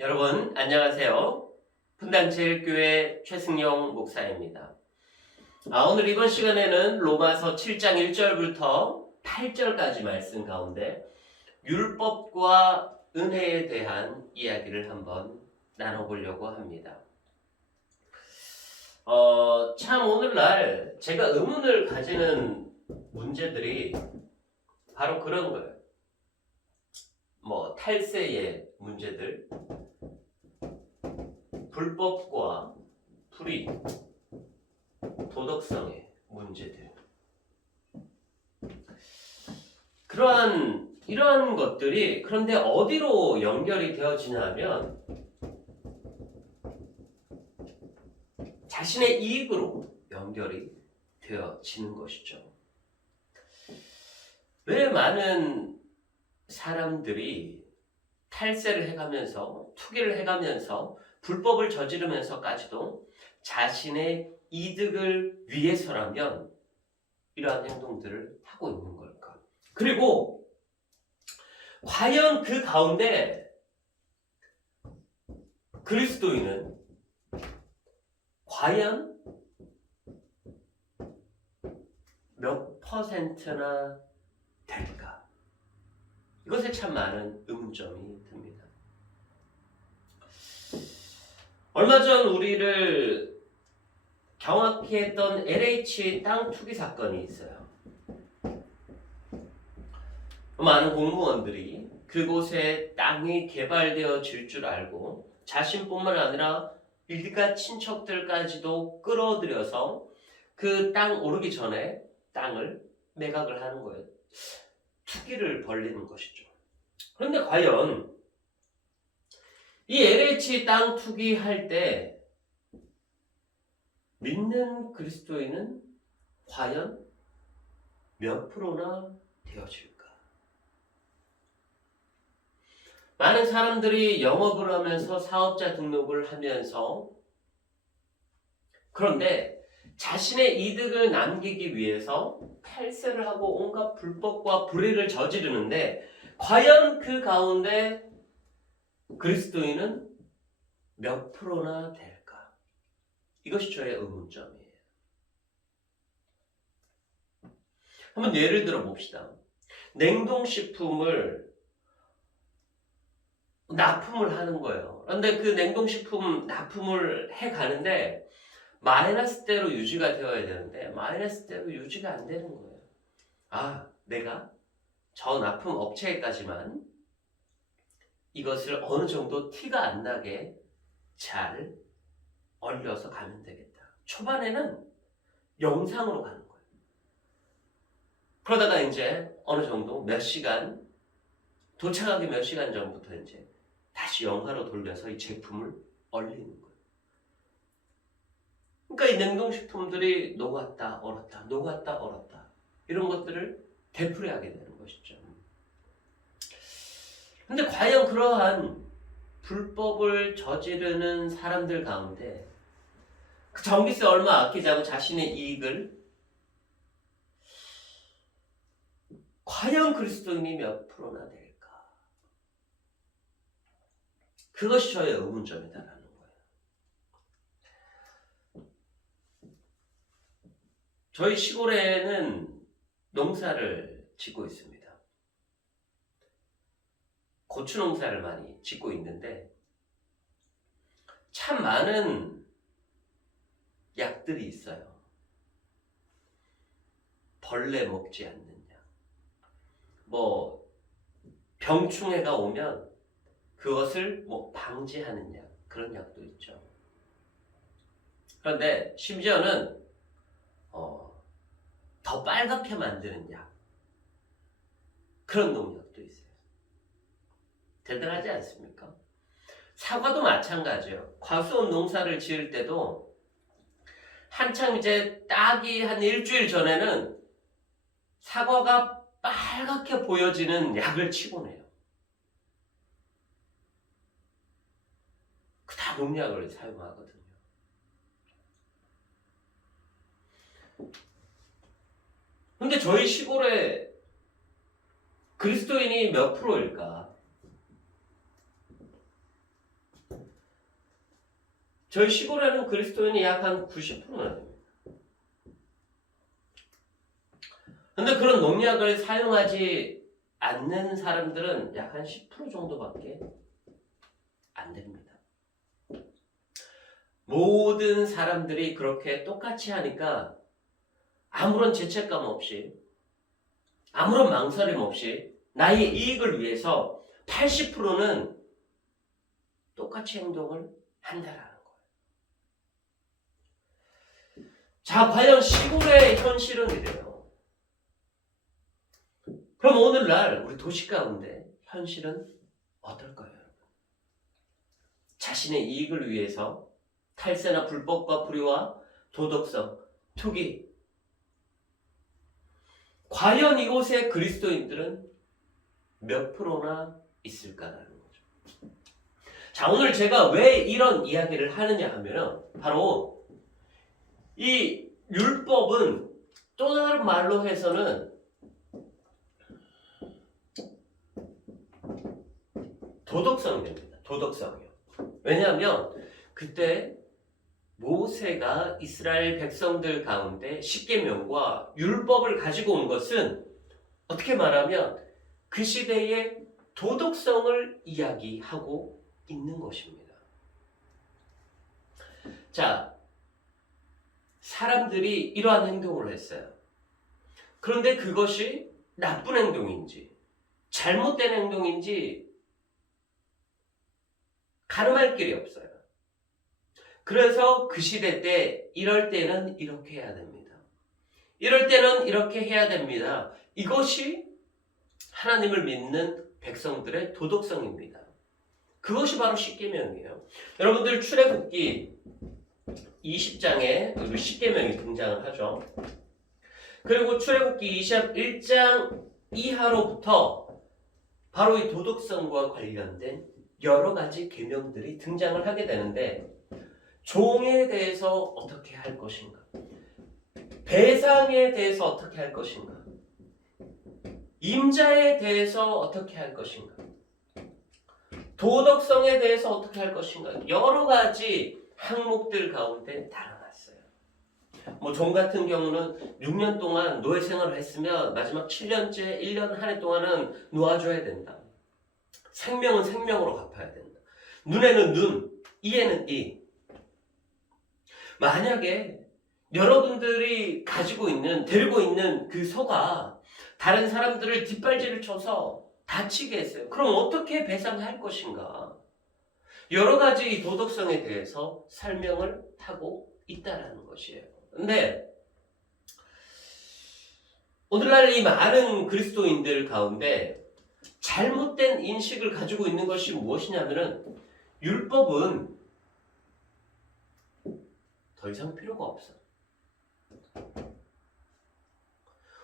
여러분 안녕하세요. 분당제일교회 최승용 목사입니다. 오늘 이번 시간에는 로마서 7장 1절부터 8절까지 말씀 가운데 율법과 은혜에 대한 이야기를 한번 나눠보려고 합니다. 참 오늘날 제가 의문을 가지는 문제들이 바로 그런 거예요. 탈세의 문제들, 불법과 불의, 도덕성의 문제들. 이러한 것들이 그런데 어디로 연결이 되어지냐면 자신의 이익으로 연결이 되어지는 것이죠. 왜 많은 사람들이 탈세를 해가면서 투기를 해가면서 불법을 저지르면서까지도 자신의 이득을 위해서라면 이러한 행동들을 하고 있는 걸까? 그리고 과연 그 가운데 그리스도인은 과연 몇 퍼센트나 될까? 이것에 참 많은 의문점이 듭니다. 얼마 전 우리를 경악케 했던 LH 땅 투기 사건이 있어요. 많은 공무원들이 그곳에 땅이 개발되어질 줄 알고 자신뿐만 아니라 일가 친척들까지도 끌어들여서 그 땅 오르기 전에 땅을 매각을 하는 거예요. 투기를 벌리는 것이죠. 그런데 과연 이 LH 땅 투기할 때 믿는 그리스도인은 과연 몇 프로나 되어질까? 많은 사람들이 영업을 하면서 사업자 등록을 하면서 그런데 자신의 이득을 남기기 위해서 탈세를 하고 온갖 불법과 불의를 저지르는데 과연 그 가운데 그리스도인은 몇 프로나 될까? 이것이 저의 의문점이에요. 한번 예를 들어 봅시다. 냉동식품을 납품을 하는 거예요. 그런데 그 냉동식품 납품을 해 가는데 마이너스대로 유지가 되어야 되는데 마이너스대로 유지가 안 되는 거예요. 내가 저 납품 업체까지만 이것을 어느 정도 티가 안 나게 잘 얼려서 가면 되겠다. 초반에는 영상으로 가는 거예요. 그러다가 이제 어느 정도 몇 시간, 도착하기 몇 시간 전부터 이제 다시 영화로 돌려서 이 제품을 얼리는 거예요. 그러니까 이 냉동식품들이 녹았다, 얼었다, 녹았다, 얼었다. 이런 것들을 되풀이하게 되는 것이죠. 근데 과연 그러한 불법을 저지르는 사람들 가운데 그 전기세 얼마 아끼지 않고 자신의 이익을 과연 그리스도인이 몇 프로나 될까? 그것이 저의 의문점이다라는 거예요. 저희 시골에는 농사를 짓고 있습니다. 고추 농사를 많이 짓고 있는데 참 많은 약들이 있어요. 벌레 먹지 않는 약. 병충해가 오면 그것을 방지하는 약. 그런 약도 있죠. 그런데 심지어는 더 빨갛게 만드는 약. 그런 농약도 있어요. 대단하지 않습니까? 사과도 마찬가지예요. 과수원 농사를 지을 때도 한참 이제 따기 한 일주일 전에는 사과가 빨갛게 보여지는 약을 치고 내요. 그 다 농약을 사용하거든요. 근데 저희 시골에 그리스도인이 몇 프로일까? 저희 시골에는 그리스도인이 약 한 90%나 됩니다. 근데 그런 농약을 사용하지 않는 사람들은 약 한 10% 정도밖에 안 됩니다. 모든 사람들이 그렇게 똑같이 하니까 아무런 죄책감 없이, 아무런 망설임 없이 나의 이익을 위해서 80%는 똑같이 행동을 한다라는 거예요. 자, 과연 시골의 현실은 이래요. 그럼 오늘날 우리 도시 가운데 현실은 어떨까요? 자신의 이익을 위해서 탈세나 불법과 불의와 도덕성, 투기. 과연 이곳에 그리스도인들은 몇 프로나 있을까라는 거죠. 자, 오늘 제가 왜 이런 이야기를 하느냐 하면 바로 이 율법은 또 다른 말로 해서는 도덕성입니다. 도덕성이요. 왜냐하면 그때 모세가 이스라엘 백성들 가운데 십계명과 율법을 가지고 온 것은 어떻게 말하면 그 시대의 도덕성을 이야기하고 있는 것입니다. 자, 사람들이 이러한 행동을 했어요. 그런데 그것이 나쁜 행동인지 잘못된 행동인지 가늠할 길이 없어요. 그래서 그 시대 때 이럴 때는 이렇게 해야 됩니다. 이럴 때는 이렇게 해야 됩니다. 이것이 하나님을 믿는 백성들의 도덕성입니다. 그것이 바로 십계명이에요. 여러분들 출애굽기 20장에 우리 십계명이 등장을 하죠. 그리고 출애굽기 21장 이하로부터 바로 이 도덕성과 관련된 여러 가지 계명들이 등장을 하게 되는데 종에 대해서 어떻게 할 것인가? 배상에 대해서 어떻게 할 것인가? 임자에 대해서 어떻게 할 것인가? 도덕성에 대해서 어떻게 할 것인가? 여러 가지 항목들 가운데 달아놨어요. 종 같은 경우는 6년 동안 노예 생활을 했으면 마지막 7년째 1년 한 해 동안은 놓아줘야 된다. 생명은 생명으로 갚아야 된다. 눈에는 눈, 이에는 이. 만약에 여러분들이 데리고 있는 그 소가 다른 사람들을 뒷발질을 쳐서 다치게 했어요. 그럼 어떻게 배상할 것인가? 여러 가지 도덕성에 대해서 설명을 하고 있다라는 것이에요. 근데 오늘날 이 많은 그리스도인들 가운데 잘못된 인식을 가지고 있는 것이 무엇이냐면은 율법은 더 이상 필요가 없어.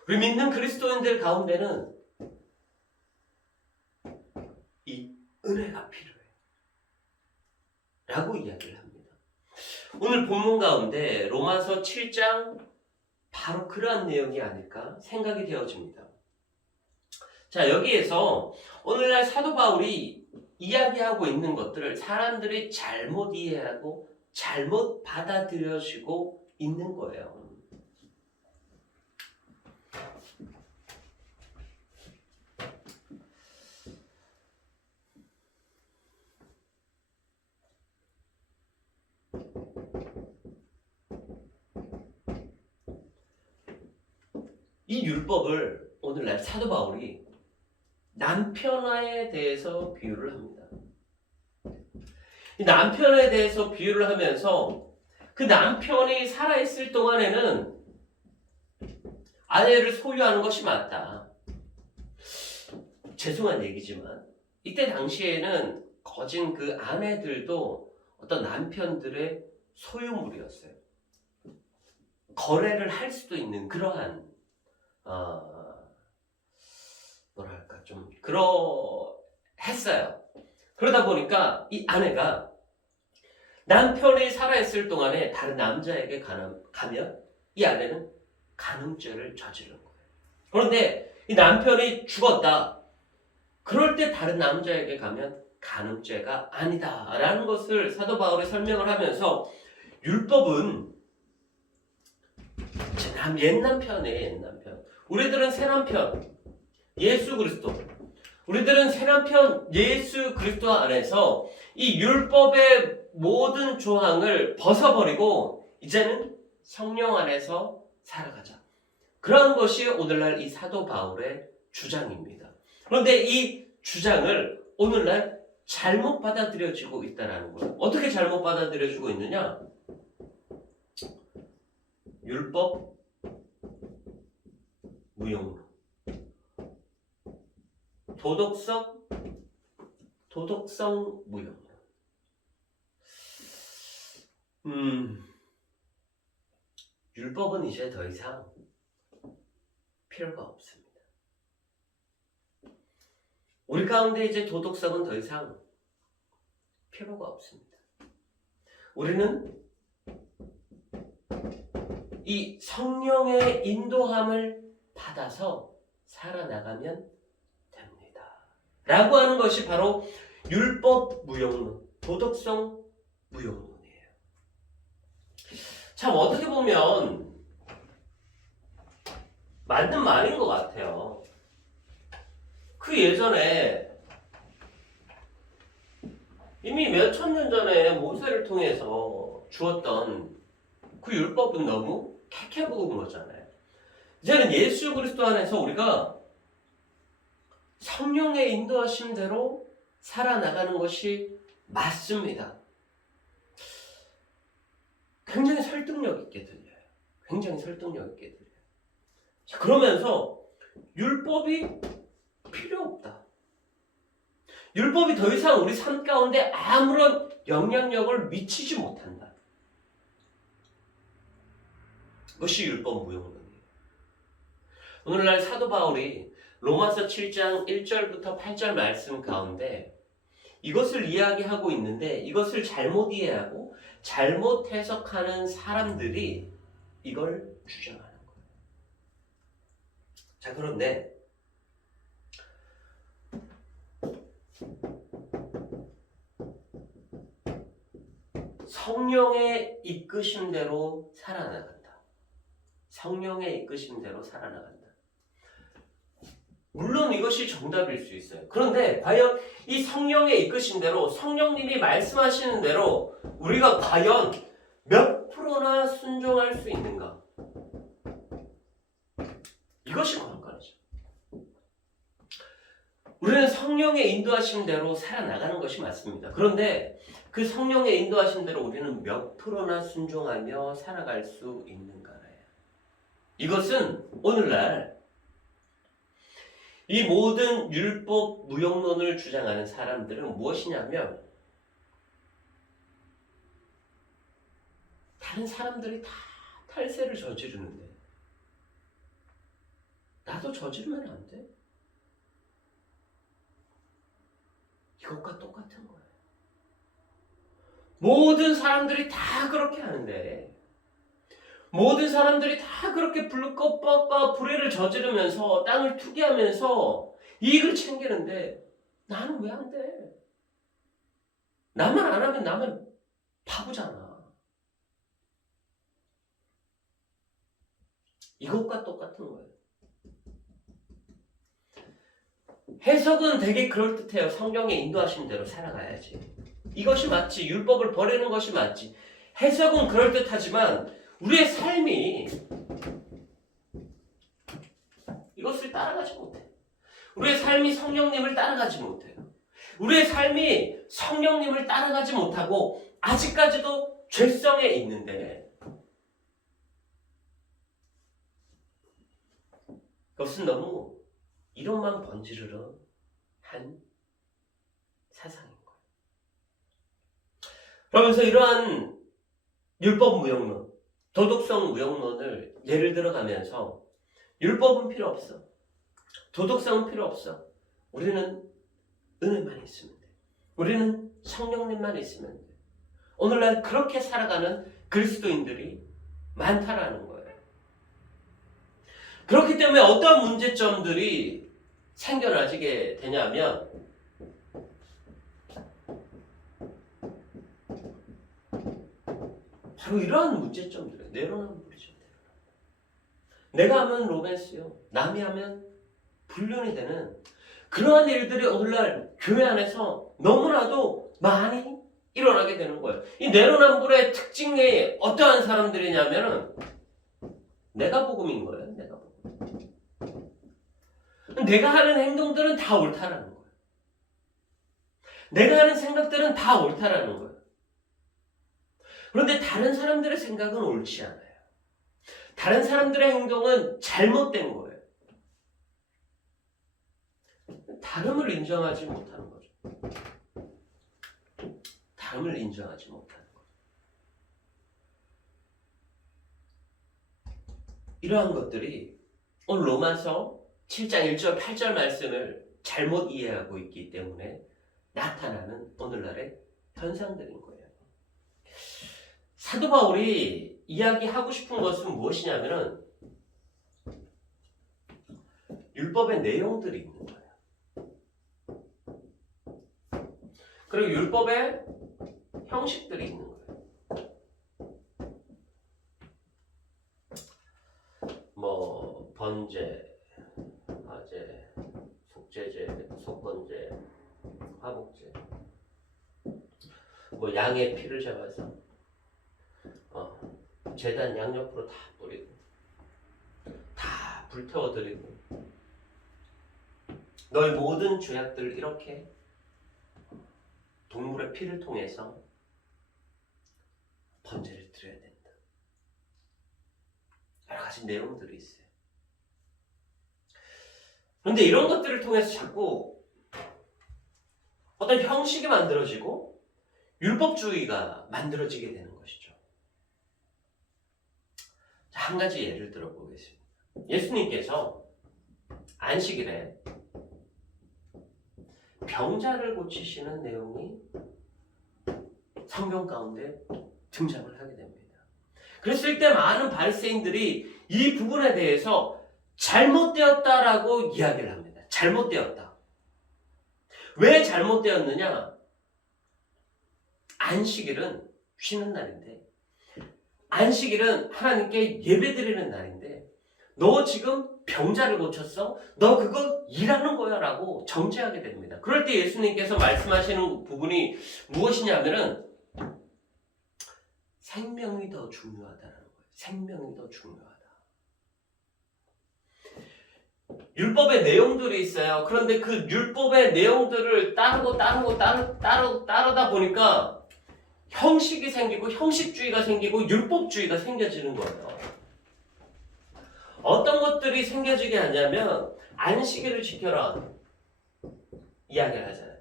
우리 믿는 그리스도인들 가운데는 이 은혜가 필요해. 라고 이야기를 합니다. 오늘 본문 가운데 로마서 7장 바로 그러한 내용이 아닐까 생각이 되어집니다. 자, 여기에서 오늘날 사도 바울이 이야기하고 있는 것들을 사람들이 잘못 이해하고 잘못 받아들여지고 있는 거예요. 이 율법을 오늘날 사도 바울이 남편에 대해서 비유를 합니다. 이 남편에 대해서 비유를 하면서 그 남편이 살아있을 동안에는 아내를 소유하는 것이 맞다. 죄송한 얘기지만 이때 당시에는 거진 그 아내들도 어떤 남편들의 소유물이었어요. 거래를 할 수도 있는 그러한 뭐랄까 좀 그러했어요. 그러다 보니까 이 아내가 남편이 살아있을 동안에 다른 남자에게 가면 이 아내는 간음죄를 저지른 거예요. 그런데 이 남편이 죽었다. 그럴 때 다른 남자에게 가면 간음죄가 아니다라는 것을 사도 바울이 설명을 하면서 율법은 옛 남편이에요. 옛 남편. 우리들은 새 남편 예수 그리스도. 우리들은 새 남편 예수 그리스도 안에서 이 율법의 모든 조항을 벗어버리고 이제는 성령 안에서 살아가자. 그러한 것이 오늘날 이 사도 바울의 주장입니다. 그런데 이 주장을 오늘날 잘못 받아들여지고 있다는 거예요. 어떻게 잘못 받아들여지고 있느냐? 율법 무용론, 도덕성 무용론. 율법은 이제 더 이상 필요가 없습니다. 우리 가운데 이제 도덕성은 더 이상 필요가 없습니다. 우리는 이 성령의 인도함을 받아서 살아나가면 됩니다. 라고 하는 것이 바로 율법 무용론, 도덕성 무용론이에요. 참 어떻게 보면 맞는 말인 것 같아요. 그 예전에 이미 몇천 년 전에 모세를 통해서 주었던 그 율법은 너무 캐캐묵은 거잖아요. 이제는 예수 그리스도 안에서 우리가 성령의 인도하심대로 살아나가는 것이 맞습니다. 굉장히 설득력 있게 들려요. 굉장히 설득력 있게 들려요. 자, 그러면서 율법이 필요 없다. 율법이 더 이상 우리 삶 가운데 아무런 영향력을 미치지 못한다. 그것이 율법 무용론이에요. 오늘날 사도 바울이 로마서 7장 1절부터 8절 말씀 가운데 이것을 이야기하고 있는데 이것을 잘못 이해하고 잘못 해석하는 사람들이 이걸 주장하는 거예요. 자, 그런데 성령의 이끄심대로 살아나간다. 성령의 이끄심대로 살아나간다. 물론 이것이 정답일 수 있어요. 그런데 과연 이 성령의 이끄심대로 성령님이 말씀하시는 대로 우리가 과연 몇 프로나 순종할 수 있는가? 이것이 관건이죠. 우리는 성령의 인도하신 대로 살아나가는 것이 맞습니다. 그런데 그 성령의 인도하신 대로 우리는 몇 프로나 순종하며 살아갈 수 있는가예요. 이것은 오늘날 이 모든 율법 무용론을 주장하는 사람들은 무엇이냐면 다른 사람들이 다 탈세를 저지르는데 나도 저지르면 안 돼? 이것과 똑같은 거예요. 모든 사람들이 다 그렇게 하는데 모든 사람들이 다 그렇게 불꽃밥과 불의를 저지르면서 땅을 투기하면서 이익을 챙기는데 나는 왜 안 돼? 나만 안 하면 나만 바보잖아. 이것과 똑같은 거예요. 해석은 되게 그럴듯해요. 성경의 인도하신 대로 살아가야지. 이것이 맞지. 율법을 버리는 것이 맞지. 해석은 그럴듯하지만 우리의 삶이 이것을 따라가지 못해. 우리의 삶이 성령님을 따라가지 못해요. 우리의 삶이 성령님을 따라가지 못하고 아직까지도 죄성에 있는데 그것은 너무 이론만 번지르르 한 사상인 거예요. 그러면서 이러한 율법 무용론, 도덕성 무용론을 예를 들어가면서 율법은 필요 없어. 도덕성은 필요 없어. 우리는 은혜만 있으면 돼. 우리는 성령님만 있으면 돼. 오늘날 그렇게 살아가는 그리스도인들이 많다라는 거예요. 그렇기 때문에 어떤 문제점들이 생겨나게 되냐면 바로 이러한 문제점들이에요. 내로남불이죠. 내가 하면 로맨스요. 남이 하면 불륜이 되는 그러한 일들이 오늘날 교회 안에서 너무나도 많이 일어나게 되는 거예요. 이 내로남불의 특징이 어떠한 사람들이냐면은 내가 복음인 거예요. 내가 복음. 내가 하는 행동들은 다 옳다라는 거예요. 내가 하는 생각들은 다 옳다라는 거예요. 그런데 다른 사람들의 생각은 옳지 않아요. 다른 사람들의 행동은 잘못된 거예요. 다름을 인정하지 못하는 거죠. 다름을 인정하지 못하는 거죠. 이러한 것들이 오늘 로마서 7장 1절 8절 말씀을 잘못 이해하고 있기 때문에 나타나는 오늘날의 현상들인 거예요. 사도 바울이 이야기하고 싶은 것은 무엇이냐면은 율법의 내용들이 있는 거예요. 그리고 율법의 형식들이 있는 거예요. 뭐 번제, 화제, 속죄제, 속건제, 화목제, 뭐 양의 피를 잡아서 제단 양옆으로 다 뿌리고 다 불태워드리고 너의 모든 죄악들을 이렇게 동물의 피를 통해서 번제를 드려야 된다. 여러 가지 내용들이 있어요. 그런데 이런 것들을 통해서 자꾸 어떤 형식이 만들어지고 율법주의가 만들어지게 되는 것이죠. 자, 한 가지 예를 들어보겠습니다. 예수님께서 안식일에 병자를 고치시는 내용이 성경 가운데 등장을 하게 됩니다. 그랬을 때 많은 바리새인들이 이 부분에 대해서 잘못되었다라고 이야기를 합니다. 잘못되었다. 왜 잘못되었느냐? 안식일은 쉬는 날인데 안식일은 하나님께 예배드리는 날인데 너 지금 병자를 고쳤어? 너 그거 일하는 거야 라고 정죄하게 됩니다. 그럴 때 예수님께서 말씀하시는 부분이 무엇이냐면은 생명이 더 중요하다는 거예요. 생명이 더 중요하다. 율법의 내용들이 있어요. 그런데 그 율법의 내용들을 따르다 보니까 형식이 생기고 형식주의가 생기고 율법주의가 생겨지는 거예요. 어떤 것들이 생겨지게 하냐면 안식일을 지켜라 이야기를 하잖아요.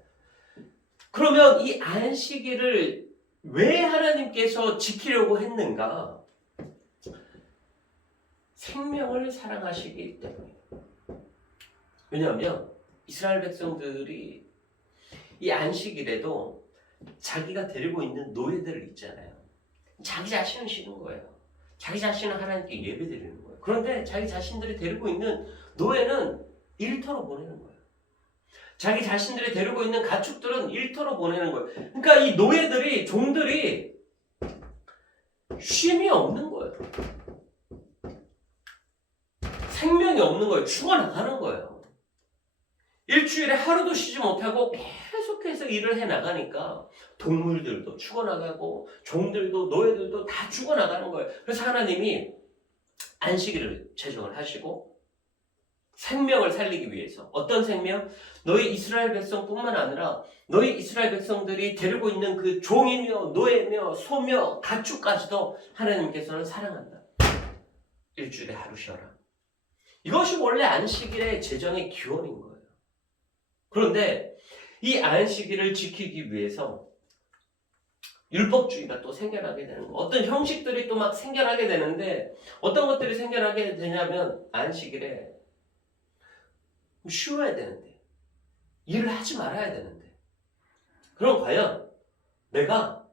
그러면 이 안식일을 왜 하나님께서 지키려고 했는가? 생명을 사랑하시기 때문이에요. 왜냐하면 이스라엘 백성들이 이 안식일에도 자기가 데리고 있는 노예들을 있잖아요. 자기 자신은 쉬는 거예요. 자기 자신은 하나님께 예배드리는 거예요. 그런데 자기 자신들이 데리고 있는 노예는 일터로 보내는 거예요. 자기 자신들이 데리고 있는 가축들은 일터로 보내는 거예요. 그러니까 이 노예들이, 종들이 쉼이 없는 거예요. 생명이 없는 거예요. 죽어나가는 거예요. 일주일에 하루도 쉬지 못하고 계속해서 일을 해나가니까 동물들도 죽어나가고 종들도 노예들도 다 죽어나가는 거예요. 그래서 하나님이 안식일을 제정을 하시고 생명을 살리기 위해서 어떤 생명? 너희 이스라엘 백성뿐만 아니라 너희 이스라엘 백성들이 데리고 있는 그 종이며 노예며 소며 가축까지도 하나님께서는 사랑한다. 일주일에 하루 쉬어라. 이것이 원래 안식일의 제정의 기원인 거예요. 그런데 이 안식일을 지키기 위해서 율법주의가 또 생겨나게 되는 거예요. 어떤 형식들이 또 막 생겨나게 되는데 어떤 것들이 생겨나게 되냐면 안식일에 쉬어야 되는데 일을 하지 말아야 되는데 그럼 과연 내가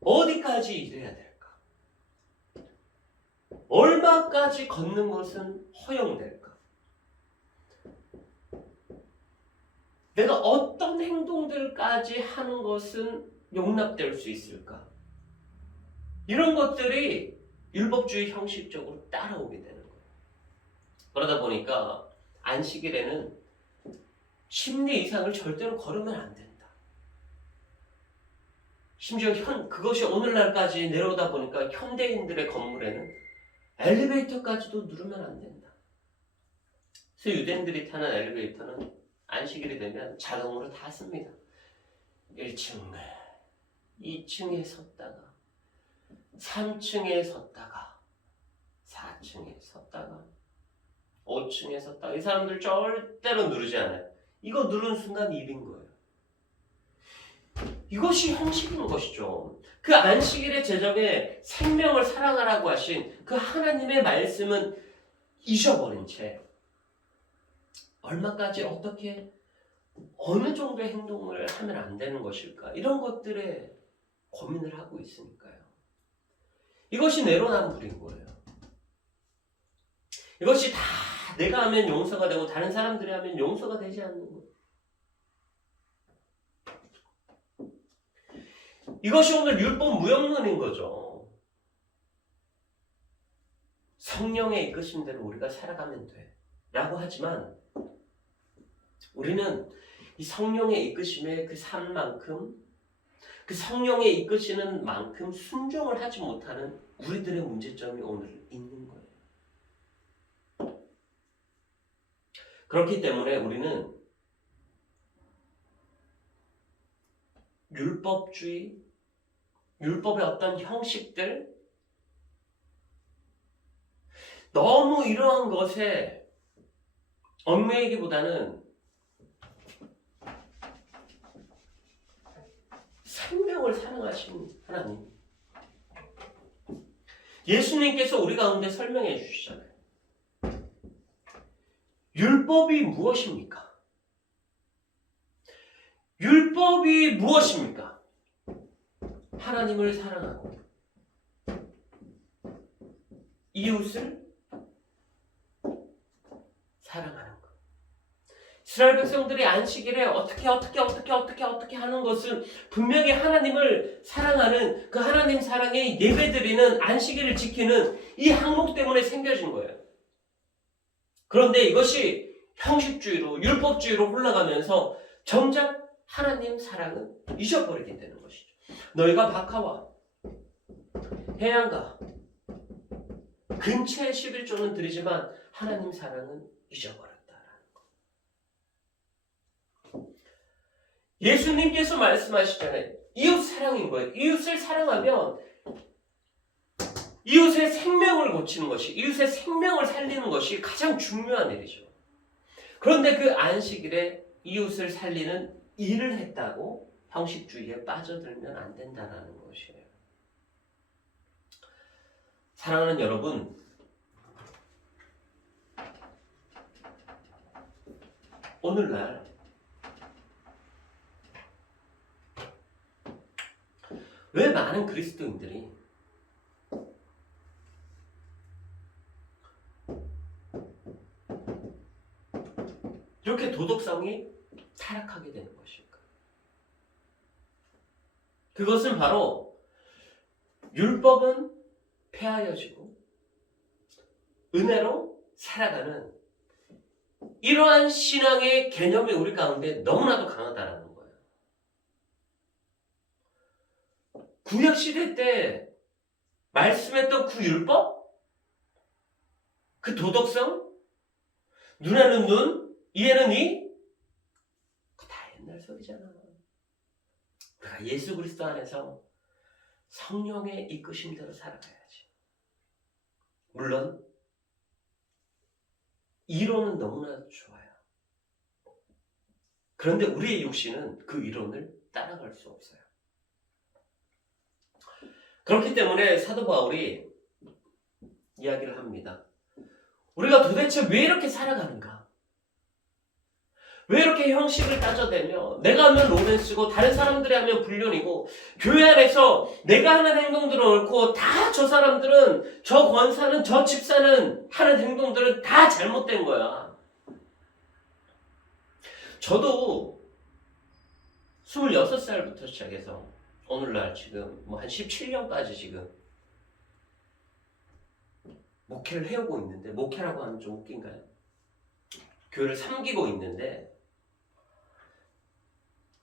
어디까지 일해야 될까? 얼마까지 걷는 것은 허용될까? 내가 어떤 행동들까지 하는 것은 용납될 수 있을까? 이런 것들이 율법주의 형식적으로 따라오게 되는 거예요. 그러다 보니까 안식일에는 심리 이상을 절대로 걸으면 안 된다. 심지어 그것이 오늘날까지 내려오다 보니까 현대인들의 건물에는 엘리베이터까지도 누르면 안 된다. 그래서 유대인들이 타는 엘리베이터는 안식일이 되면 자동으로 닫습니다. 1층, 2층에 섰다가 3층에 섰다가 4층에 섰다가 5층에 섰다가 이 사람들 절대로 누르지 않아요. 이거 누른 순간 일인 거예요. 이것이 형식인 것이죠. 그 안식일의 제정에 생명을 사랑하라고 하신 그 하나님의 말씀은 잊어버린 채 얼마까지 어떻게 어느 정도의 행동을 하면 안 되는 것일까? 이런 것들에 고민을 하고 있으니까요. 이것이 내로남불인 거예요. 이것이 다 내가 하면 용서가 되고 다른 사람들이 하면 용서가 되지 않는 거예요. 이것이 오늘 율법 무형론인 거죠. 성령의 이끄심대로 우리가 살아가면 돼 라고 하지만 우리는 이 성령의 이끄심의 그 삶만큼 그 성령의 이끄시는 만큼 순종을 하지 못하는 우리들의 문제점이 오늘 있는 거예요. 그렇기 때문에 우리는 율법주의, 율법의 어떤 형식들, 너무 이러한 것에 얽매이기보다는 생명을 사랑하신 하나님, 예수님께서 우리 가운데 설명해 주시잖아요. 율법이 무엇입니까? 율법이 무엇입니까? 하나님을 사랑하고 이웃을 사랑하는 것. 이스라엘 백성들이 안식일에 어떻게 하는 것은 분명히 하나님을 사랑하는 그 하나님 사랑에 예배드리는 안식일을 지키는 이 항목 때문에 생겨진 거예요. 그런데 이것이 형식주의로 율법주의로 흘러가면서 정작 하나님 사랑은 잊어버리게 되는 것이죠. 너희가 박하와 해양가 근처에 11조는 드리지만 하나님 사랑은 잊어버렸다라는 거. 예수님께서 말씀하시잖아요. 이웃 사랑인 거예요. 이웃을 사랑하면 이웃의 생명을 고치는 것이, 이웃의 생명을 살리는 것이 가장 중요한 일이죠. 그런데 그 안식일에 이웃을 살리는 일을 했다고 형식주의에 빠져들면 안 된다는 것이에요. 사랑하는 여러분, 오늘날 왜 많은 그리스도인들이 이렇게 도덕성이 타락하게 되는 것일까? 그것은 바로 율법은 폐하여지고 은혜로 살아가는 이러한 신앙의 개념이 우리 가운데 너무나도 강하다는 거예요. 구약시대 때 말씀했던 그 율법? 그 도덕성? 눈에는 눈, 이에는 이? 그거 다 옛날 소리잖아. 우리가 예수 그리스도 안에서 성령의 이끄심대로 살아가야지. 물론 이론은 너무나 좋아요. 그런데 우리의 육신은 그 이론을 따라갈 수 없어요. 그렇기 때문에 사도 바울이 이야기를 합니다. 우리가 도대체 왜 이렇게 살아가는가? 왜 이렇게 형식을 따져대며 내가 하면 로맨스고 다른 사람들이 하면 불륜이고 교회 안에서 내가 하는 행동들은 옳고 다 저 사람들은 저 권사는 저 집사는 하는 행동들은 다 잘못된 거야. 저도 26살부터 시작해서 오늘날 지금 한 17년까지 지금 목회를 해오고 있는데, 목회라고 하면 좀 웃긴가요? 교회를 섬기고 있는데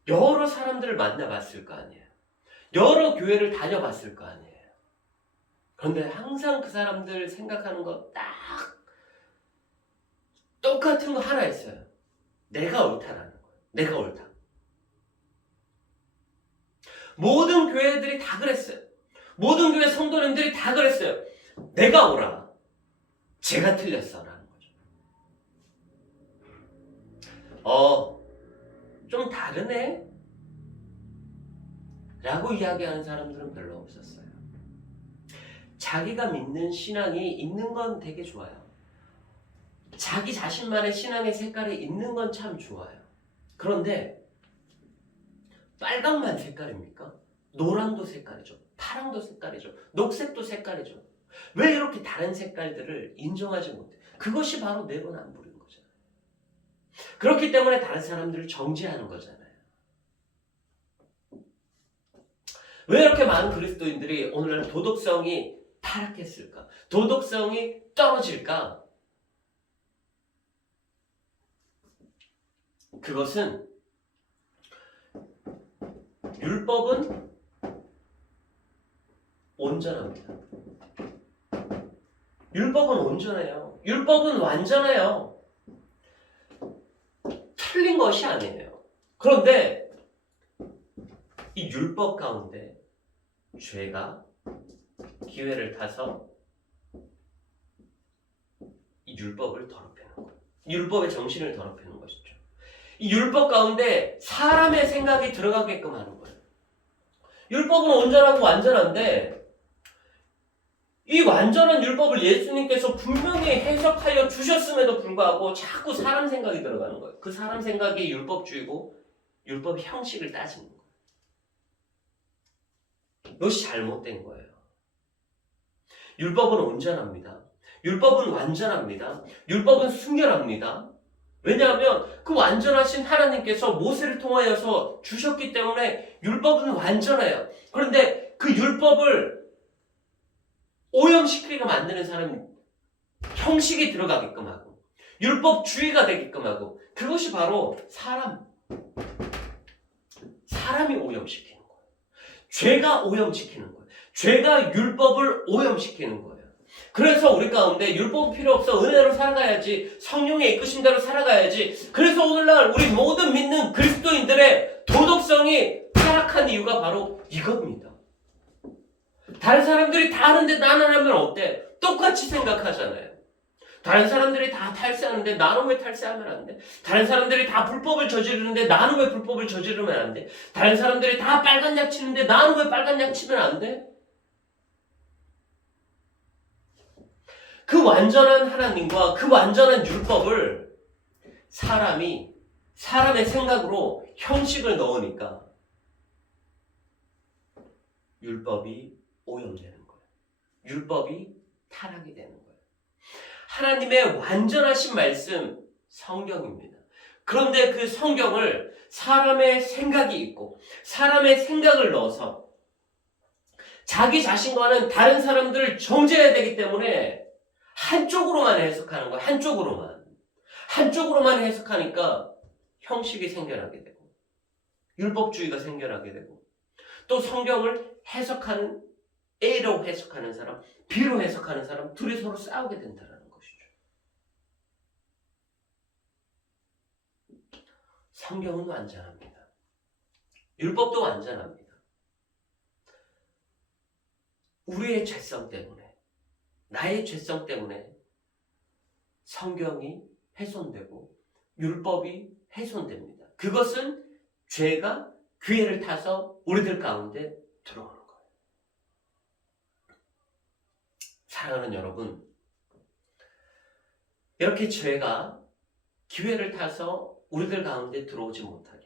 여러 사람들을 만나봤을 거 아니에요. 여러 교회를 다녀봤을 거 아니에요. 그런데 항상 그 사람들 생각하는 거 딱 똑같은 거 하나 있어요. 내가 옳다라는 거예요. 내가 옳다. 모든 교회들이 다 그랬어요. 모든 교회 성도님들이 다 그랬어요. 내가 옳아. 제가 틀렸어라는 거죠. 좀 다르네? 라고 이야기하는 사람들은 별로 없었어요. 자기가 믿는 신앙이 있는 건 되게 좋아요. 자기 자신만의 신앙의 색깔이 있는 건 참 좋아요. 그런데 빨강만 색깔입니까? 노랑도 색깔이죠. 파랑도 색깔이죠. 녹색도 색깔이죠. 왜 이렇게 다른 색깔들을 인정하지 못해? 그것이 바로 내로남불인 거잖아요. 그렇기 때문에 다른 사람들을 정죄하는 거잖아요. 왜 이렇게 많은 그리스도인들이 오늘날 도덕성이 타락했을까? 도덕성이 떨어질까? 그것은 율법은 온전합니다. 율법은 온전해요. 율법은 완전해요. 틀린 것이 아니에요. 그런데 이 율법 가운데 죄가 기회를 타서 이 율법을 더럽히는 거예요. 율법의 정신을 더럽히는 것이죠. 이 율법 가운데 사람의 생각이 들어가게끔 하는 거예요. 율법은 온전하고 완전한데 이 완전한 율법을 예수님께서 분명히 해석하여 주셨음에도 불구하고 자꾸 사람 생각이 들어가는 거예요. 그 사람 생각이 율법주의고 율법 형식을 따지는 거예요. 이것이 잘못된 거예요. 율법은 온전합니다. 율법은 완전합니다. 율법은 순결합니다. 왜냐하면 그 완전하신 하나님께서 모세를 통하여서 주셨기 때문에 율법은 완전해요. 그런데 그 율법을 오염시키게 만드는 사람이 형식이 들어가게끔 하고 율법주의가 되게끔 하고 그것이 바로 사람이 오염시키는 거예요. 죄가 오염시키는 거예요. 죄가 율법을 오염시키는 거예요. 그래서 우리 가운데 율법은 필요 없어. 은혜로 살아가야지. 성령의 이끄심대로 살아가야지. 그래서 오늘날 우리 모든 믿는 그리스도인들의 도덕성이 타락한 이유가 바로 이겁니다. 다른 사람들이 다 하는데 나는 하면 어때? 똑같이 생각하잖아요. 다른 사람들이 다 탈세하는데 나는 왜 탈세하면 안 돼? 다른 사람들이 다 불법을 저지르는데 나는 왜 불법을 저지르면 안 돼? 다른 사람들이 다 빨간 약 치는데 나는 왜 빨간 약 치면 안 돼? 그 완전한 하나님과 그 완전한 율법을 사람의 생각으로 형식을 넣으니까 율법이 오염되는 거예요. 율법이 타락이 되는 거예요. 하나님의 완전하신 말씀 성경입니다. 그런데 그 성경을 사람의 생각이 있고 사람의 생각을 넣어서 자기 자신과는 다른 사람들을 정죄해야 되기 때문에 한쪽으로만 해석하는 거예요. 한쪽으로만 해석하니까 형식이 생겨나게 되고 율법주의가 생겨나게 되고 또 성경을 해석하는 A로 해석하는 사람, B로 해석하는 사람 둘이 서로 싸우게 된다는 것이죠. 성경은 완전합니다. 율법도 완전합니다. 우리의 죄성 때문에 나의 죄성 때문에 성경이 훼손되고 율법이 훼손됩니다. 그것은 죄가 기회를 타서 우리들 가운데 들어오는 거예요. 사랑하는 여러분, 이렇게 죄가 기회를 타서 우리들 가운데 들어오지 못하게,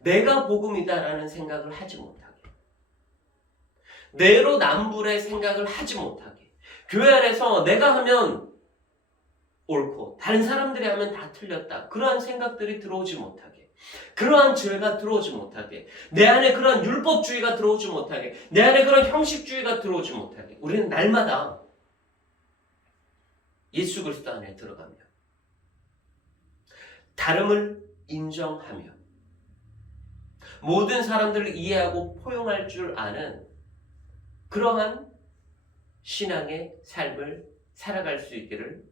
내가 복음이다라는 생각을 하지 못하게, 내로남불의 생각을 하지 못하게, 교회 안에서 내가 하면 옳고 다른 사람들이 하면 다 틀렸다, 그러한 생각들이 들어오지 못하게, 그러한 죄가 들어오지 못하게, 내 안에 그러한 율법주의가 들어오지 못하게, 내 안에 그런 형식주의가 들어오지 못하게 우리는 날마다 예수 그리스도 안에 들어가며 다름을 인정하며 모든 사람들을 이해하고 포용할 줄 아는 그러한 신앙의 삶을 살아갈 수 있기를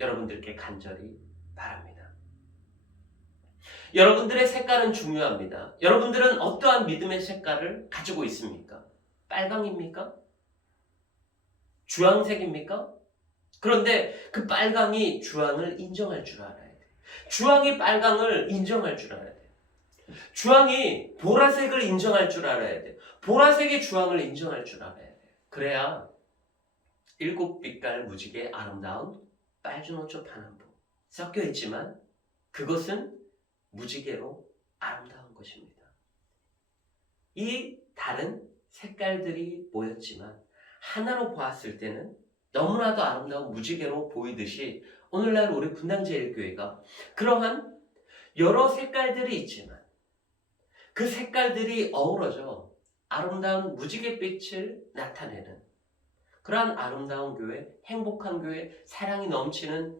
여러분들께 간절히 바랍니다. 여러분들의 색깔은 중요합니다. 여러분들은 어떠한 믿음의 색깔을 가지고 있습니까? 빨강입니까? 주황색입니까? 그런데 그 빨강이 주황을 인정할 줄 알아야 돼요. 주황이 빨강을 인정할 줄 알아야 돼요. 주황이 보라색을 인정할 줄 알아야 돼요. 보라색이 주황을 인정할 줄 알아야 돼요. 그래야 일곱 빛깔 무지개 아름다운 빨주노초 파남보 섞여 있지만 그것은 무지개로 아름다운 것입니다. 이 다른 색깔들이 모였지만 하나로 보았을 때는 너무나도 아름다운 무지개로 보이듯이 오늘날 우리 분당제일교회가 그러한 여러 색깔들이 있지만 그 색깔들이 어우러져 아름다운 무지갯빛을 나타내는 그러한 아름다운 교회, 행복한 교회, 사랑이 넘치는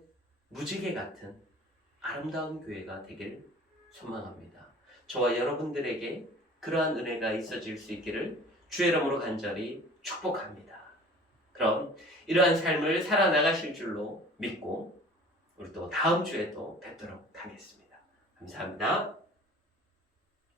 무지개 같은 아름다운 교회가 되길 소망합니다. 저와 여러분들에게 그러한 은혜가 있어질 수 있기를 주의 이름으로 간절히 축복합니다. 그럼 이러한 삶을 살아나가실 줄로 믿고 우리 또 다음 주에 또 뵙도록 하겠습니다. 감사합니다.